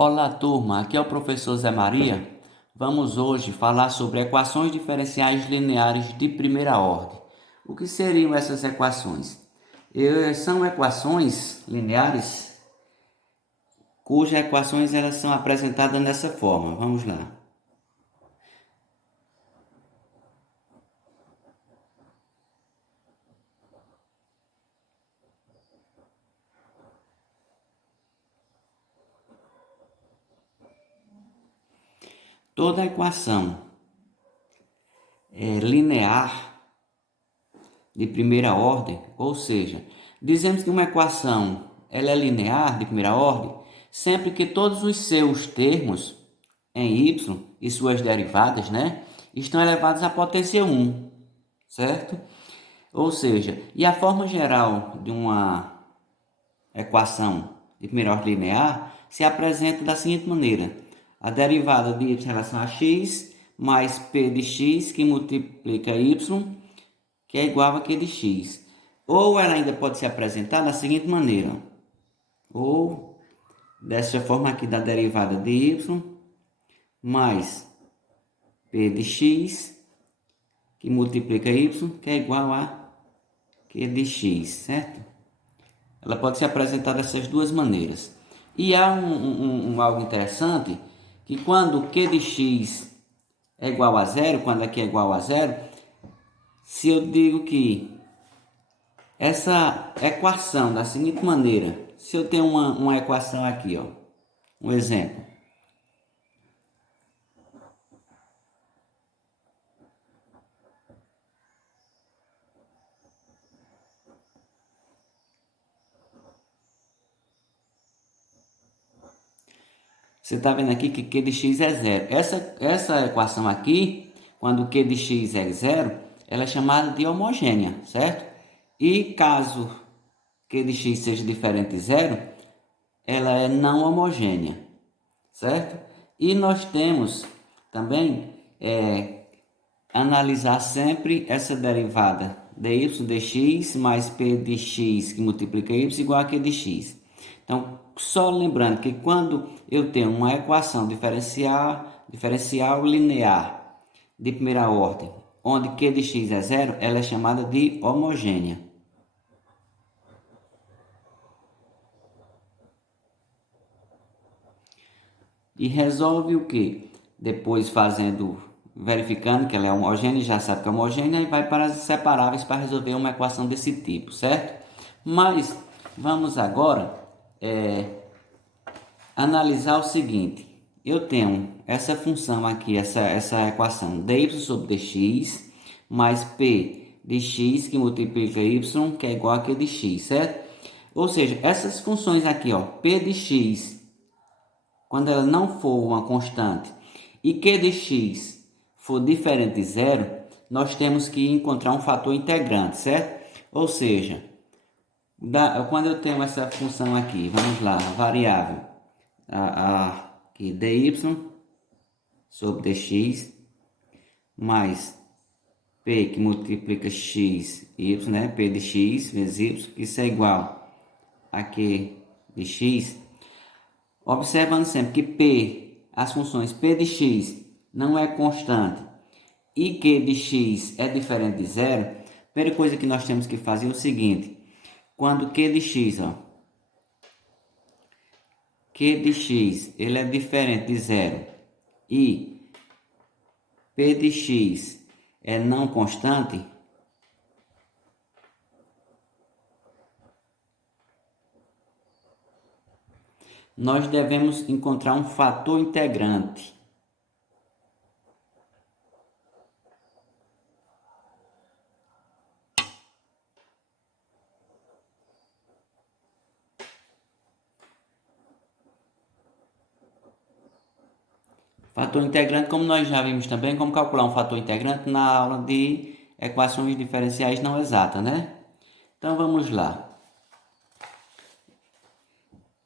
Olá, turma. Aqui é o professor Zé Maria. Vamos hoje falar sobre equações diferenciais lineares de primeira ordem. O que seriam essas equações? São equações lineares cujas equações elas são apresentadas dessa forma. Vamos lá. Toda equação linear de primeira ordem, ou seja, dizemos que uma equação ela é linear de primeira ordem sempre que todos os seus termos em y e suas derivadas, né, estão elevados à potência 1, certo? Ou seja, e a forma geral de uma equação de primeira ordem linear se apresenta da seguinte maneira: a derivada de y em relação a x mais p de x que multiplica y, que é igual a q de x. Ou ela ainda pode se apresentar da seguinte maneira, ou dessa forma aqui da derivada de y mais p de x que multiplica y, que é igual a q de x, certo? Ela pode se apresentar dessas duas maneiras. E há algo interessante, que quando q de x é igual a zero, quando aqui é igual a zero, se eu digo que essa equação da seguinte maneira, se eu tenho uma equação aqui, ó, um exemplo. Você está vendo aqui que q de x é zero. Essa equação aqui, quando q de x é zero, ela é chamada de homogênea, certo? E caso q de x seja diferente de zero, ela é não homogênea, certo? E nós temos também analisar sempre essa derivada dy dx mais p de x que multiplica y igual a q de x. Então, só lembrando que quando eu tenho uma equação diferencial linear de primeira ordem, onde q de x é zero, ela é chamada de homogênea. E resolve o que? Depois verificando que ela é homogênea, já sabe que é homogênea, e vai para as separáveis para resolver uma equação desse tipo, certo? Mas vamos agora analisar o seguinte. Eu tenho essa função aqui, essa equação dy sobre dx mais p de x que multiplica y, que é igual a q de x, certo? Ou seja, essas funções aqui, ó, p de x, quando ela não for uma constante, e q de x for diferente de zero, nós temos que encontrar um fator integrante, certo? Ou seja, quando eu tenho essa função aqui, vamos lá, a variável aqui, dy sobre dx mais p que multiplica x, y, né? P de x vezes y, isso é igual a q de x. Observando sempre que as funções p de x não é constante e q de x é diferente de zero, a primeira coisa que nós temos que fazer é o seguinte: quando q de x, ó, q de x ele é diferente de zero e p de x é não constante, nós devemos encontrar um fator integrante. Fator integrante, como nós já vimos também, como calcular um fator integrante na aula de equações diferenciais não exatas, né? Então vamos lá.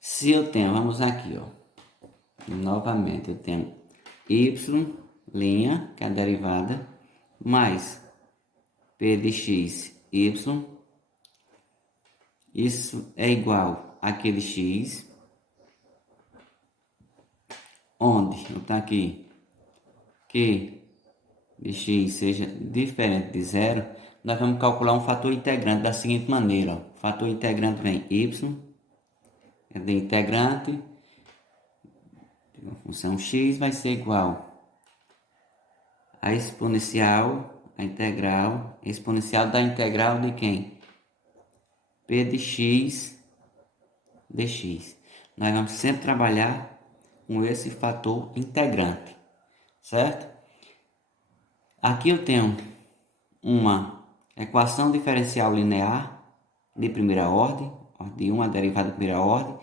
Se eu tenho, vamos aqui, ó. Novamente, eu tenho y', que é a derivada, mais p de x, y. Isso é igual a q de x onde está aqui Q de x seja diferente de zero, nós vamos calcular um fator integrante da seguinte maneira. Ó. O fator integrante vem y, é de integrante, a função x vai ser igual a exponencial, a integral, exponencial da integral de quem? P de x dx. Nós vamos sempre trabalhar com esse fator integrante, certo? Aqui eu tenho uma equação diferencial linear de primeira ordem, de uma derivada de primeira ordem,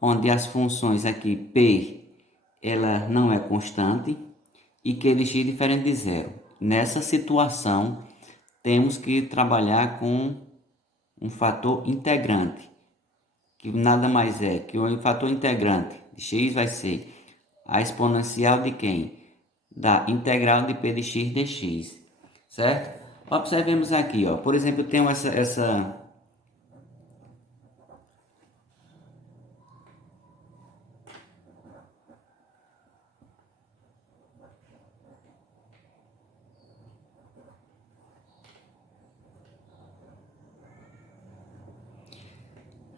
onde as funções aqui P, ela não é constante e Q de x diferente de zero. Nessa situação, temos que trabalhar com um fator integrante, que nada mais é que o fator integrante de x vai ser a exponencial de quem? Da integral de P de x dx, certo? Observemos aqui, ó. Por exemplo, eu tenho essa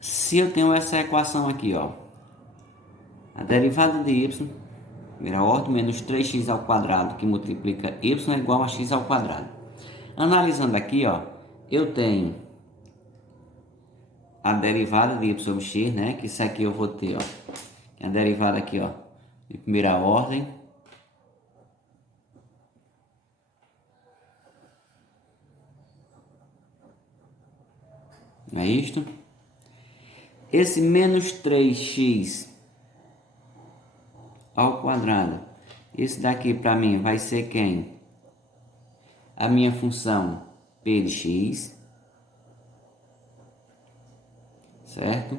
se eu tenho essa equação aqui, ó, a derivada de y, primeira ordem, menos 3x ao quadrado, que multiplica y é igual a x ao quadrado. Analisando aqui, ó, eu tenho a derivada de y sobre x, né, que isso aqui eu vou ter, ó, a derivada aqui, ó, de primeira ordem, não é isto? Esse menos 3x ao quadrado, esse daqui para mim vai ser quem? A minha função p de x, certo?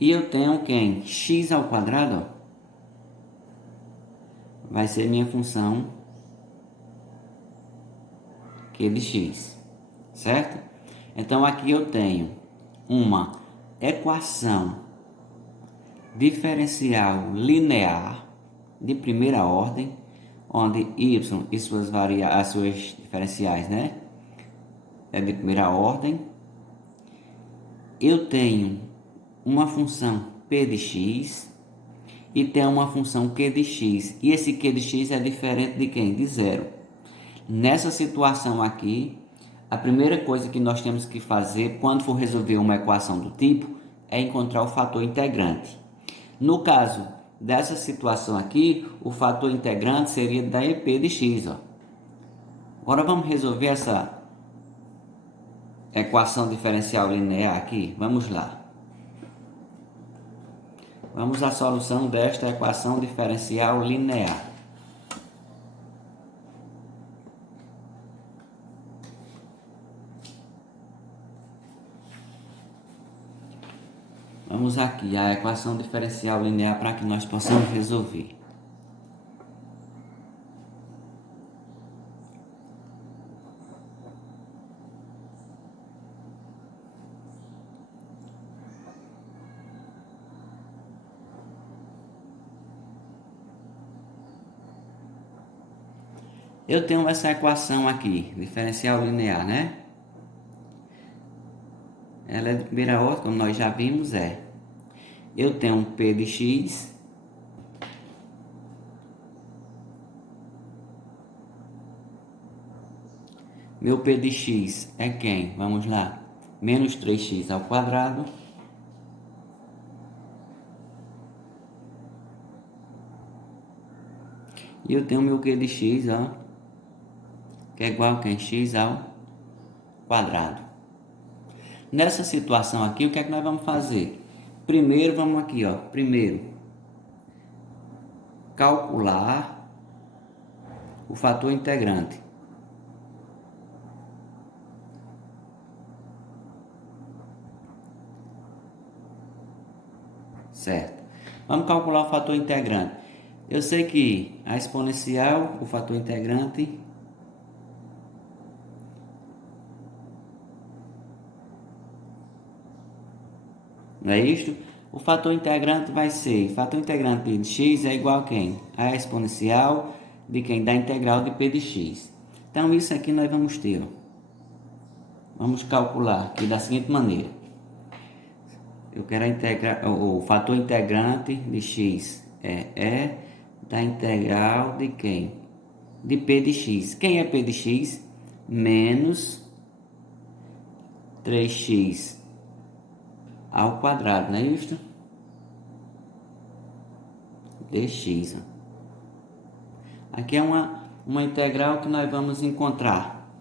E eu tenho quem? X ao quadrado, ó, vai ser minha função q de x, certo? Então aqui eu tenho uma equação diferencial linear de primeira ordem, onde y e as suas diferenciais, né, é de primeira ordem. Eu tenho uma função p de x e tenho uma função q de x, e esse q de x é diferente de quem? De zero. Nessa situação aqui, a primeira coisa que nós temos que fazer quando for resolver uma equação do tipo é encontrar o fator integrante. No caso dessa situação aqui, o fator integrante seria da EP de x. Ó. Agora vamos resolver essa equação diferencial linear aqui. Vamos lá. Vamos à solução desta equação diferencial linear. Vamos aqui à equação diferencial linear para que nós possamos resolver. Eu tenho essa equação aqui, diferencial linear, né? Ela é de primeira ordem, como nós já vimos, é. Eu tenho um P de x meu P de x é quem? Vamos lá. Menos 3x ao quadrado. E eu tenho meu Q de x, ó, que é igual a quem? X ao quadrado. Nessa situação aqui, o que é que nós vamos fazer? Primeiro, vamos aqui, ó. Primeiro, calcular o fator integrante. Certo. Vamos calcular o fator integrante. Eu sei que a exponencial, o fator integrante, não é isto? O fator integrante vai ser, fator integrante de x é igual a quem? A exponencial de quem? Da integral de p de x. Então, isso aqui nós vamos ter, ó. Vamos calcular aqui da seguinte maneira. Eu quero o fator integrante de x é da integral de quem? De p de x. Quem é p de x? Menos 3x ao quadrado, não é isso? Dx. Aqui é uma integral que nós vamos encontrar.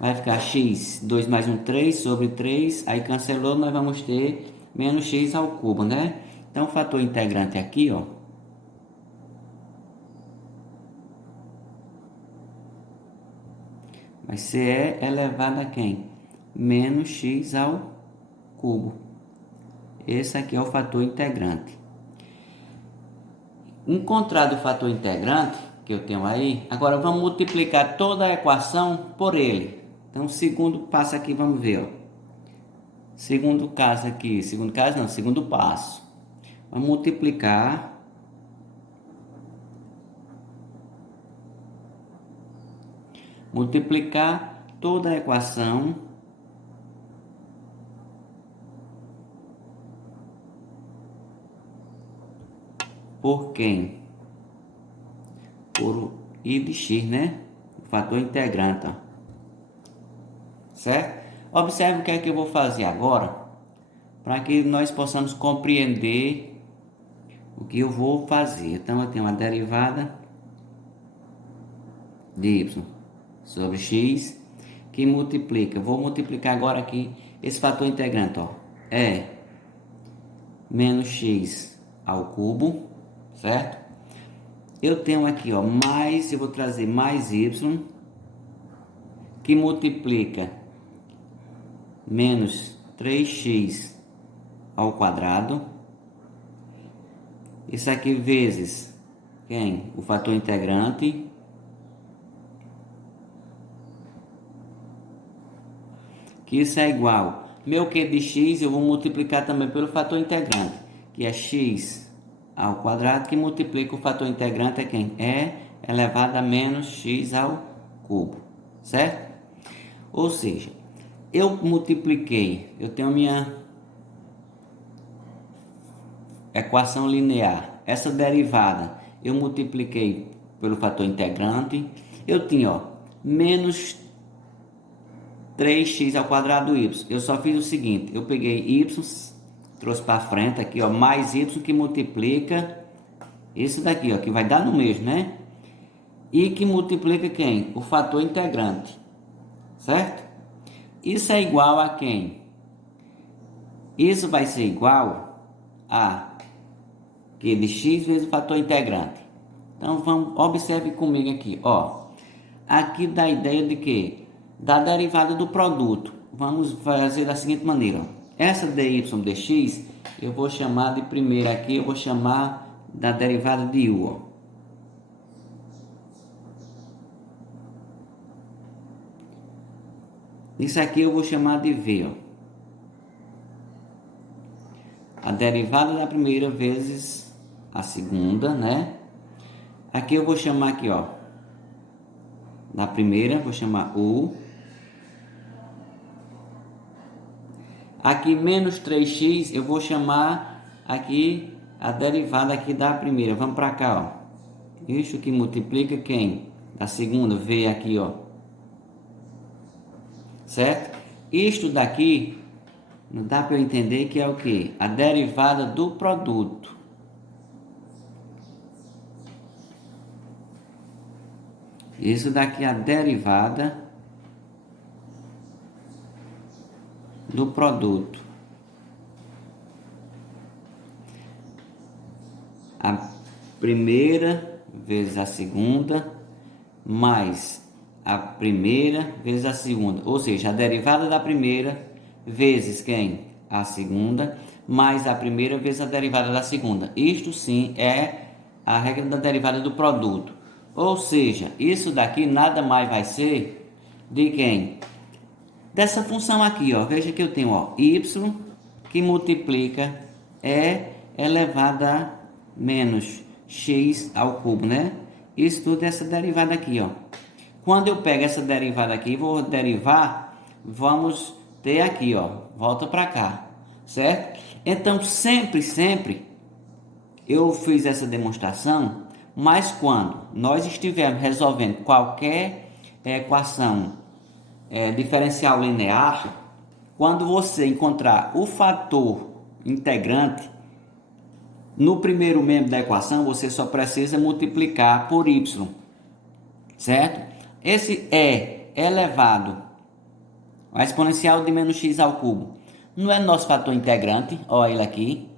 Vai ficar x, 2 mais 1, 3, sobre 3. Aí cancelou, nós vamos ter menos x ao cubo, né? Então, o fator integrante aqui, ó. Vai ser e elevado a quem? Menos x ao cubo. Esse aqui é o fator integrante. Encontrado o fator integrante, que eu tenho aí, agora vamos multiplicar toda a equação por ele. Então, segundo passo aqui, vamos ver, ó. Segundo caso aqui, segundo passo. Vamos multiplicar toda a equação por quem? Por I de x, né? O fator integrante, ó. Certo? Observe o que é que eu vou fazer agora, para que nós possamos compreender o que eu vou fazer. Então, eu tenho uma derivada de y sobre x, que multiplica. Vou multiplicar agora aqui esse fator integrante, ó. É menos x ao cubo, certo? Eu tenho aqui, ó, mais, eu vou trazer mais y, que multiplica menos 3x ao quadrado. Isso aqui vezes quem? O fator integrante. Que isso é igual. Meu q de x eu vou multiplicar também pelo fator integrante, que é x ao quadrado, que multiplica o fator integrante é quem? É elevado a menos x ao cubo, certo? Ou seja, eu multipliquei, eu tenho minha equação linear, essa derivada eu multipliquei pelo fator integrante, eu tinha, ó, menos 3x ao quadrado y. Eu só fiz o seguinte, eu peguei y, trouxe para frente aqui, ó, mais y que multiplica isso daqui, ó, que vai dar no mesmo, né? E que multiplica quem? O fator integrante, certo? Isso é igual a quem? Isso vai ser igual a q de x vezes o fator integrante. Então, observe comigo aqui, ó. Aqui dá a ideia de que? Da derivada do produto. Vamos fazer da seguinte maneira, ó. Essa dy dx, eu vou chamar de primeira aqui, eu vou chamar da derivada de u, ó. Isso aqui eu vou chamar de v, ó. A derivada da primeira vezes a segunda, né? Aqui eu vou chamar aqui, ó, da primeira, vou chamar u. Aqui menos 3x, eu vou chamar aqui a derivada aqui da primeira. Vamos para cá, ó. Isso que multiplica quem? Da segunda, v aqui, ó. Certo? Isto daqui, não dá para eu entender que é o que? A derivada do produto. Isso daqui é a derivada do produto. A primeira vezes a segunda, mais a primeira vezes a segunda. Ou seja, a derivada da primeira vezes quem? A segunda, mais a primeira vezes a derivada da segunda. Isto sim é a regra da derivada do produto. Ou seja, isso daqui nada mais vai ser de quem? Dessa função aqui, ó. Veja que eu tenho, ó, y que multiplica é elevado a menos x ao cubo, né? Isso tudo é essa derivada aqui, ó. Quando eu pego essa derivada aqui, vou derivar, vamos ter aqui, ó, volta para cá, certo? Então, sempre eu fiz essa demonstração, mas quando nós estivermos resolvendo qualquer equação diferencial linear, quando você encontrar o fator integrante, no primeiro membro da equação, você só precisa multiplicar por y, certo? Esse é elevado a exponencial de menos x ao cubo não é nosso fator integrante, olha ele aqui.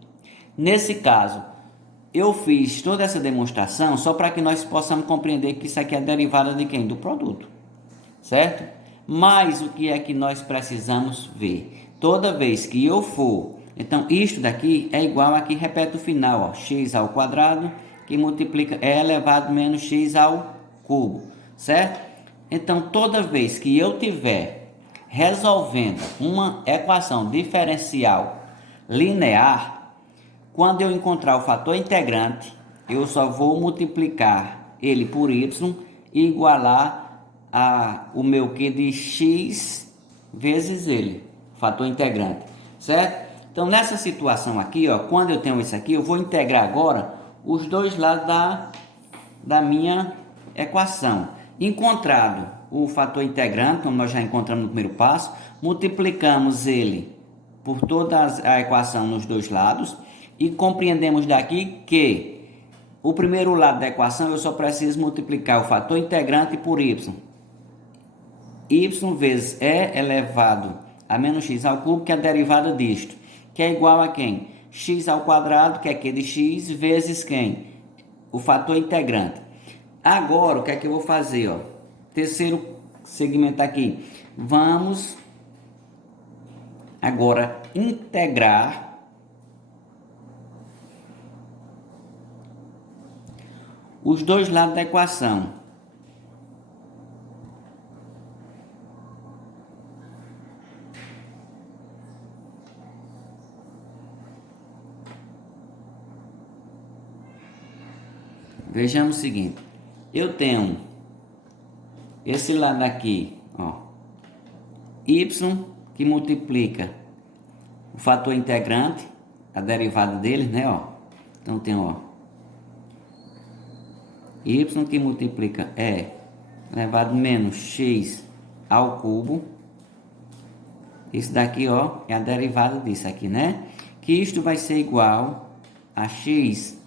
Nesse caso, eu fiz toda essa demonstração só para que nós possamos compreender que isso aqui é derivada de quem? Do produto, certo? Mas o que é que nós precisamos ver? Toda vez que eu for, então isto daqui é igual aqui, repete o final, ó, x ao quadrado, que multiplica, é elevado menos x ao cubo, certo? Então toda vez que eu tiver resolvendo uma equação diferencial linear, quando eu encontrar o fator integrante, eu só vou multiplicar ele por y e igualar o meu q de x vezes ele, fator integrante, certo? Então, nessa situação aqui, ó, quando eu tenho isso aqui, eu vou integrar agora os dois lados da minha equação. Encontrado o fator integrante, como nós já encontramos no primeiro passo, multiplicamos ele por toda a equação nos dois lados e compreendemos daqui que o primeiro lado da equação eu só preciso multiplicar o fator integrante por y. Y vezes e elevado a menos x ao cubo, que é a derivada disto, que é igual a quem? X ao quadrado, que é q de x, vezes quem? O fator integrante. Agora, o que é que eu vou fazer? Ó? Terceiro segmento aqui. Vamos agora integrar os dois lados da equação. Vejamos o seguinte. Eu tenho esse lado aqui, ó, y, que multiplica o fator integrante, a derivada dele, né, ó. Então tem, ó, y que multiplica e elevado a menos x ao cubo. Isso daqui, ó, é a derivada disso aqui, né? Que isto vai ser igual a x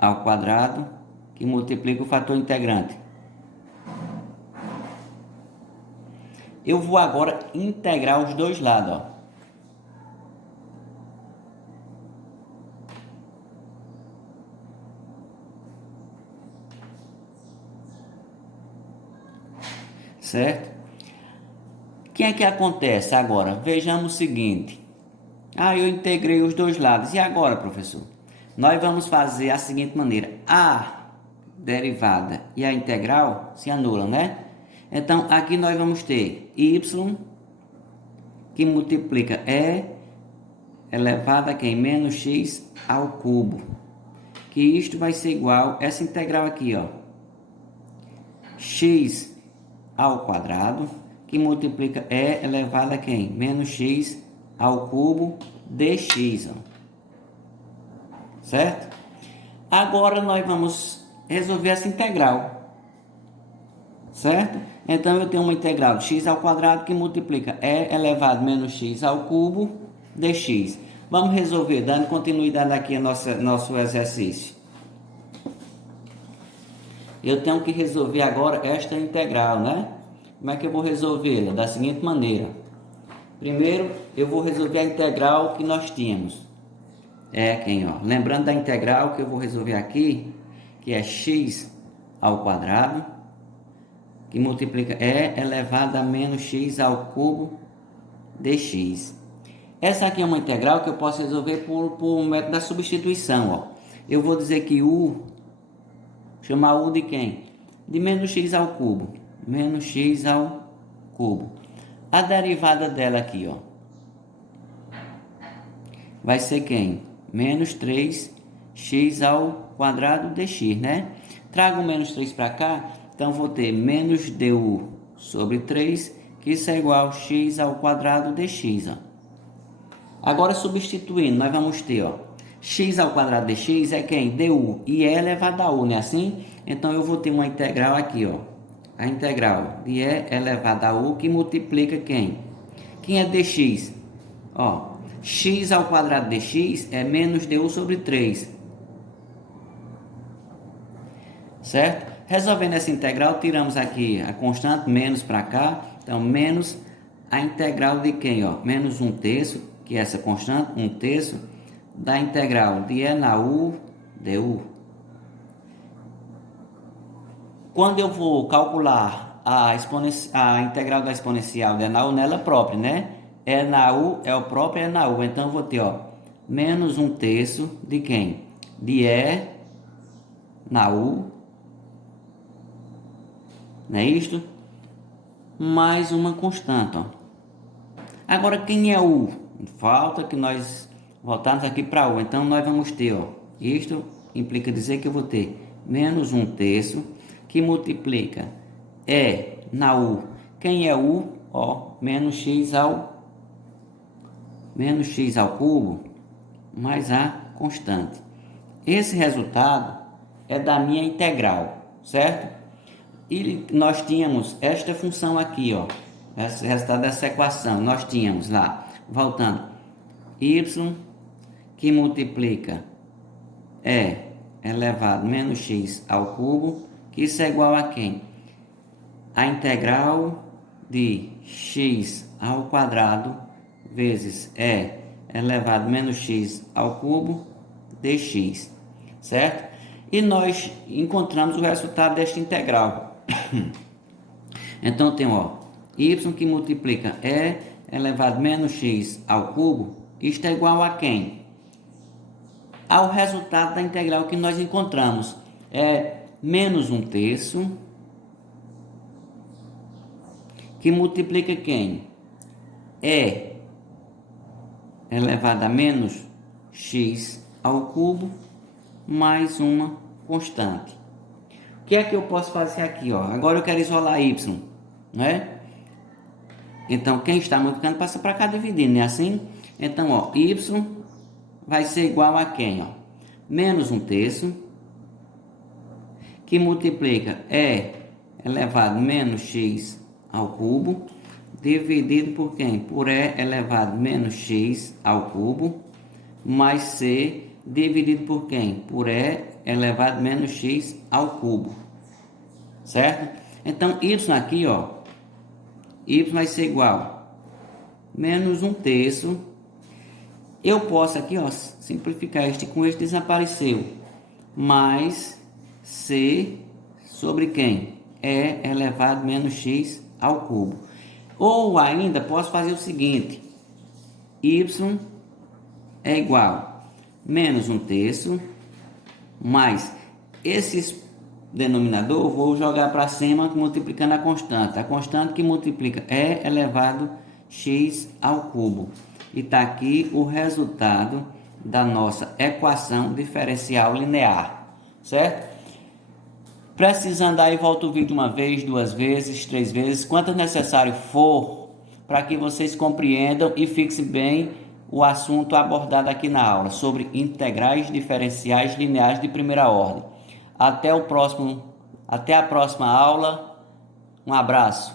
ao quadrado, que multiplica o fator integrante. Eu vou agora integrar os dois lados, ó. Certo? O que é que acontece agora? Vejamos o seguinte. Eu integrei os dois lados. E agora, professor? Nós vamos fazer a seguinte maneira. A derivada e a integral se anulam, né? Então, aqui nós vamos ter y, que multiplica e elevado a quem? Menos x ao cubo. Que isto vai ser igual, essa integral aqui, ó, x ao quadrado, que multiplica e elevado a quem? Menos x ao cubo dx, ó. Certo? Agora nós vamos resolver essa integral, certo? Então eu tenho uma integral de x ao quadrado que multiplica e elevado a menos x ao cubo dx. Vamos resolver, dando continuidade aqui ao nosso exercício. Eu tenho que resolver agora esta integral, né? Como é que eu vou resolvê-la? Da seguinte maneira. Primeiro, eu vou resolver a integral que nós tínhamos. Lembrando da integral que eu vou resolver aqui, que é x ao quadrado, que multiplica e elevado a menos x ao cubo dx. Essa aqui é uma integral que eu posso resolver por método da substituição, ó. Eu vou dizer que chamar u de quem? De menos x ao cubo. Menos x ao cubo. A derivada dela aqui, ó, vai ser quem? Menos 3x ao quadrado dx, né? Trago o menos 3 para cá, então vou ter menos du sobre 3, que isso é igual a x ao quadrado dx, ó. Agora, substituindo, nós vamos ter, ó, x ao quadrado dx é quem? Du, e é elevado a u, não é assim? Então, eu vou ter uma integral aqui, ó. A integral de e elevado a u que multiplica quem? Quem é dx? Ó, x ao quadrado dx é menos du sobre 3. Certo? Resolvendo essa integral, tiramos aqui a constante, menos para cá. Então, menos a integral de quem? Ó? Menos 1/3, que é essa constante, 1/3, da integral de e na u du. Quando eu vou calcular a integral da exponencial de e na u nela própria, né? E na u é o próprio e na u. Então, eu vou ter, ó, menos 1/3 de quem? De e na u, não é isto? Mais uma constante, ó. Agora, quem é u? Falta que nós voltarmos aqui para u. Então, nós vamos ter, ó, isto implica dizer que eu vou ter menos 1/3, que multiplica e na u. Quem é u? Ó, menos x ao cubo, mais a constante. Esse resultado é da minha integral, certo? E nós tínhamos esta função aqui, ó, esse resultado dessa equação, nós tínhamos lá, voltando, y que multiplica e elevado a menos x ao cubo, que isso é igual a quem? A integral de x ao quadrado vezes e elevado a menos x ao cubo dx, certo? E nós encontramos o resultado desta integral. Então, tem, ó, y que multiplica e elevado a menos x ao cubo, isto é igual a quem? Ao resultado da integral que nós encontramos. É menos 1/3, que multiplica quem? E elevado a menos x ao cubo, mais uma constante. O que é que eu posso fazer aqui, ó? Agora eu quero isolar y, né? Então, quem está multiplicando passa para cá dividindo, não é assim? Então, ó, y vai ser igual a quem, ó? Menos 1/3, que multiplica e elevado a menos x ao cubo, dividido por quem? Por e elevado a menos x ao cubo, mais c dividido por quem? Por e elevado a menos x ao cubo, certo? Então, y aqui, ó, y vai ser igual a menos 1/3. Eu posso aqui, ó, simplificar este com este, desapareceu, mais c sobre quem? E elevado a menos x ao cubo. Ou ainda posso fazer o seguinte, y é igual a menos 1/3, mais esses denominador, vou jogar para cima multiplicando a constante. A constante que multiplica e elevado a x ao cubo. E está aqui o resultado da nossa equação diferencial linear, certo? Precisando aí, volta o vídeo uma vez, 2 vezes, 3 vezes, quanto necessário for, para que vocês compreendam e fixem bem o assunto abordado aqui na aula, sobre integrais diferenciais lineares de primeira ordem. Até a próxima aula. Um abraço.